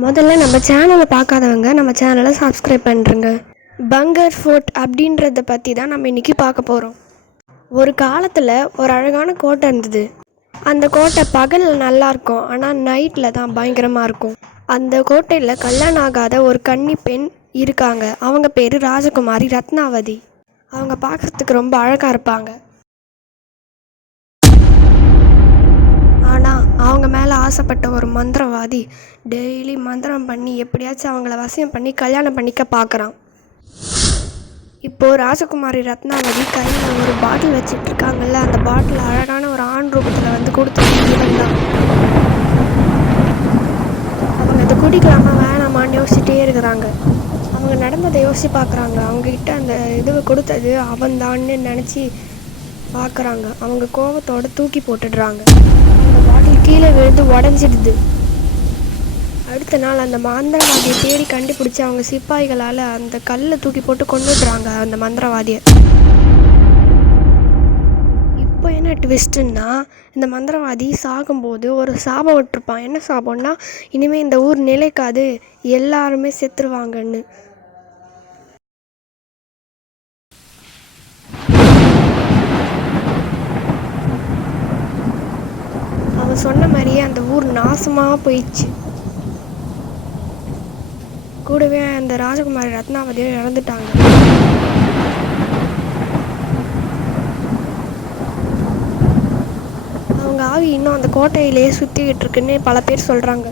முதல்ல நம்ம சேனலை பார்க்காதவங்க நம்ம சேனலை சப்ஸ்கிரைப் பண்ணுறங்க. பங்கர் ஃபோர்ட் அப்படின்றத பற்றி தான் நம்ம இன்றைக்கி பார்க்க போகிறோம். ஒரு காலத்தில் ஒரு அழகான கோட்டை இருந்தது. அந்த கோட்டை பகலில் நல்லாயிருக்கும், ஆனால் நைட்டில் தான் பயங்கரமாக இருக்கும். அந்த கோட்டையில் கல்யாணம் ஆகாத ஒரு கன்னி பெண் இருக்காங்க. அவங்க பேர் ராஜகுமாரி ரத்னாவதி. அவங்க பார்க்குறதுக்கு ரொம்ப அழகாக இருப்பாங்க. ஆனால் அவங்க மேலே ஆசைப்பட்ட ஒரு மந்திரவாதி டெய்லி மந்திரம் பண்ணி எப்படியாச்சும் அவங்கள வசியம் பண்ணி கல்யாணம் பண்ணிக்க பார்க்குறான். இப்போது ராஜகுமாரி ரத்னாவதி கையில் ஒரு பாட்டில் வச்சிட்ருக்காங்கல்ல, அந்த பாட்டில் அழகான ஒரு ஆண் ரூபத்தில் வந்து கொடுத்துருக்காங்க. அவங்க அதை குடிக்கலாமா வேணாமான்னு யோசிச்சுட்டே இருக்கிறாங்க. அவங்க நடந்ததை யோசிச்சு பார்க்குறாங்க. அவங்கக்கிட்ட அந்த இதுவை கொடுத்தது அவன்தான்னு நினச்சி பார்க்குறாங்க. அவங்க கோபத்தோடு தூக்கி போட்டுடுறாங்க. அந்த பாட்டில் கீழே விழுந்து உடஞ்சிடுது. அடுத்த நாள் அந்த மந்திரவாதியை தேடி கண்டுபிடிச்சி அவங்க சிப்பாய்களால் அந்த கல்லை தூக்கி போட்டு கொண்டுடுறாங்க அந்த மந்திரவாதியை. இப்போ என்ன ட்விஸ்ட்டுன்னா, இந்த மந்திரவாதி சாகும்போது ஒரு சாபம் விட்டுருப்பான். என்ன சாபம்னா, இனிமேல் இந்த ஊர் நிலைக்காது, எல்லாருமே செத்துருவாங்கன்னு. அவன் சொன்ன மாதிரியே அந்த ஊர் நாசமாக போயிடுச்சு. கூடவே அந்த ராஜகுமாரி ரத்னாவதியை இறந்துட்டாங்க. அவங்க ஆவி இன்னும் அந்த கோட்டையிலேயே சுற்றிக்கிட்டு இருக்குன்னு பல பேர் சொல்கிறாங்க.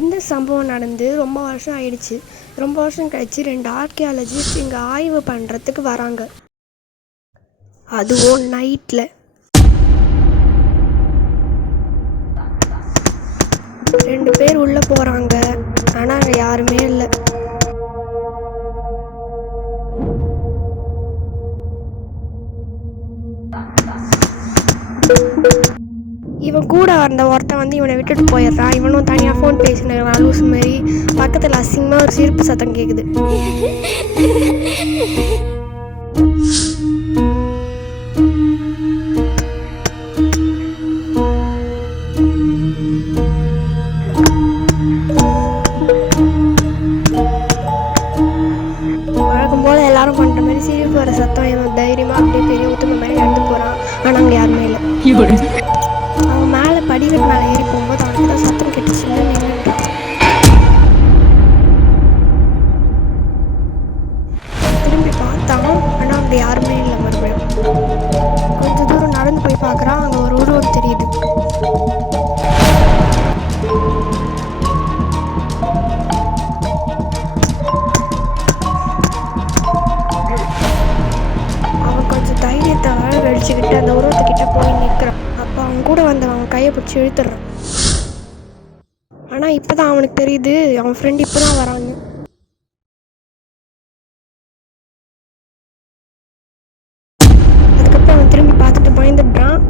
இந்த சம்பவம் நடந்து ரொம்ப வருஷம் ஆயிடுச்சு. ரொம்ப வருஷம் கழிச்சு 2 ஆர்கியாலஜிஸ்ட் இங்கே ஆய்வு பண்ணுறதுக்கு வராங்க. அதுவும் நைட்டில். 2 பேர் உள்ளே போகிறாங்க, ஆனால் அங்கே யாருமே இல்லை. இவன் கூட அந்த ஒருத்தன் வந்து இவனை விட்டுட்டு போயிடுறான். இவனும் தனியாக ஃபோன் பேசினான் லூஸ் மாதிரி. பக்கத்தில் அசிங்கமாக ஒரு சிரிப்பு சத்தம் கேட்குது. வழக்கம் போல் எல்லாரும் பண்ணுற மாதிரி சிரிப்பு வர சத்தம். இவன் தைரியமாக அப்படியே பெரிய ஒத்துமை மாதிரி நடந்து போகிறான். ஆனால் அங்கே யாருமே இல்லை. அவன் மேலே படிக்கட்டு மேலே ஏறி போகும்போது அவனுக்கு தான் சத்தம் கெட்டுச்சுன்னு நின்றுட்டான். திரும்பி பார்த்தான், ஆனால் அங்கே யாருமே இல்லை. மறுபடியும் கொஞ்சம் தூரம் நடந்து போய் பார்க்குறான். அங்கே ஒரு உருவம் தெரியுது. அவன் கொஞ்சம் தைரியத்தை கழிச்சுக்கிட்டு அந்த உருவத்துக்கிட்ட போய் நிற்கிறான். அப்போ அவன் கூட அவன் கையை பிடிச்சி இழுத்துடுறான். ஆனால் இப்போ தான் அவனுக்கு தெரியுது அவன் ஃப்ரெண்ட் இப்போ தான் வராங்க. அதுக்கப்புறம் அவன் திரும்பி பார்த்துட்டு பயந்துடுறான்.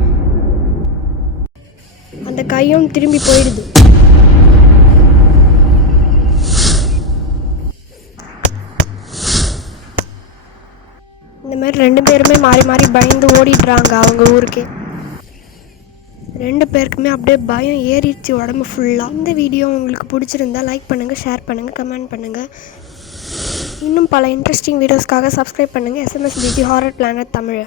அந்த கையும் திரும்பி போயிடுது. இந்த மாதிரி 2 பேருமே மாறி மாறி பயந்து ஓடிடுறாங்க அவங்க ஊருக்கே. 2 பேருக்குமே அப்படியே பயம் ஏறிடுச்சு உடம்பு ஃபுல்லாக. இந்த வீடியோ உங்களுக்கு பிடிச்சிருந்தா லைக் பண்ணுங்கள், ஷேர் பண்ணுங்கள், கமெண்ட் பண்ணுங்கள். இன்னும் பல இன்ட்ரெஸ்டிங் வீடியோஸ்க்காக சப்ஸ்கிரைப் பண்ணுங்கள். SMS BG horror planet Tamil.